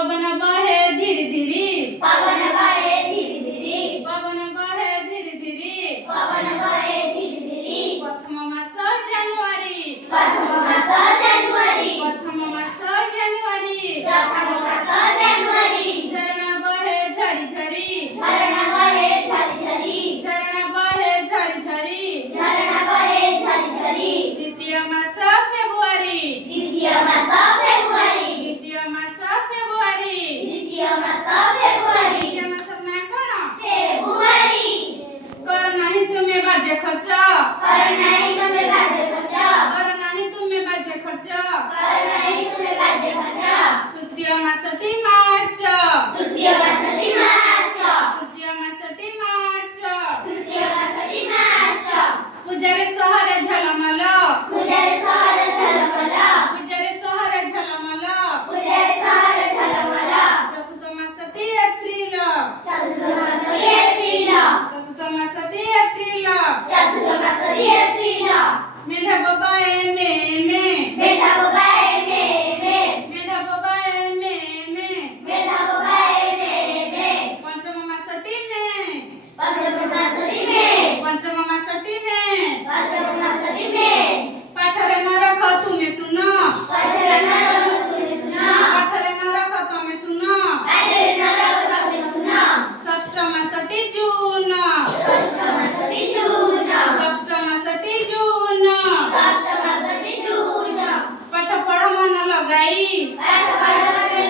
पवन बहे धीरे धीरे पवन बहे धीरे धीरे पवन बहे धीरे धीरे पवन बहे धीरे धीरे प्रथम मास जानुआरी प्रथम मास जानुआरी प्रथम मास जानुआरी प्रथम मास जानुआरी झरणा बहे झरी झरी झरणा बहे झरी झरी झरणा बहे झरी झरी झरणा बहे झरी झरी द्वितीय मास फेब्रुआरी द्वितीय मास फेब्रुआरी द्वितीय मास फेब्रुआरी द्वितीय मास फेब्रुआरी द्वितीय मास ना कोण फेब्रुआरी कर नाही तुम्ही बाजे खर्च कर नाही तुम्ही बाजे खर्च कर नाही तुम्ही बाजे खर्च कर नाही तुम्ही बाजे खर्च तृतीय मास ती मार्च तृतीय मास मार्च तृतीय मास ती मार्च तृतीय मास मार्च पुजारी सहरे झलमल पुजारी सहर झलमल पुजारी सहरे झलमल पुजारी सहर झलमल चतुर्थ मास ती एप्रिल चतुर्थ मास एप्रिल चतुर्थ मास ती एप्रिल चतुर्थ मास एप्रिल मेढा बाबा मे मेढा बाबा मे मेढा बाबा मे मेढा बाबा मे पंचम मास ती मे पंचम मास मे पंचम मास ती मे पंचम मास मे पाठरे न रख तुम्ही सुन पाठरे नरक सुने सुना पाठरे न रख तुम्ही सुन पाठरे नरक सुने सुना षष्ठ मास ती जून षष्ठ मास जून षष्ठ मास ती जून षष्ठ मास जून पाठ पढ़ मन लगाई पाठ पढ़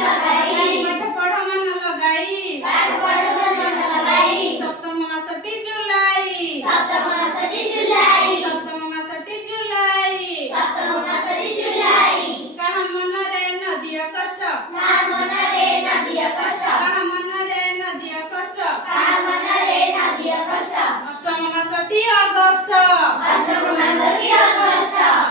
लगाई पाठ पढ़ मन लगाई पाठ पढ़ मन लगाई सप्तम मास ती जुलाई सप्तम मास जुलाई सप्तम मास ती जुलाई सप्तम मास जुलाई कहा मन रे नदिया कष्ट कहा मन रे नदिया कष्ट कहा मन रे नदिया कष्ट कहा मन रे नदिया कष्ट अष्टम मास ती अगस्त अष्टम मास अगस्त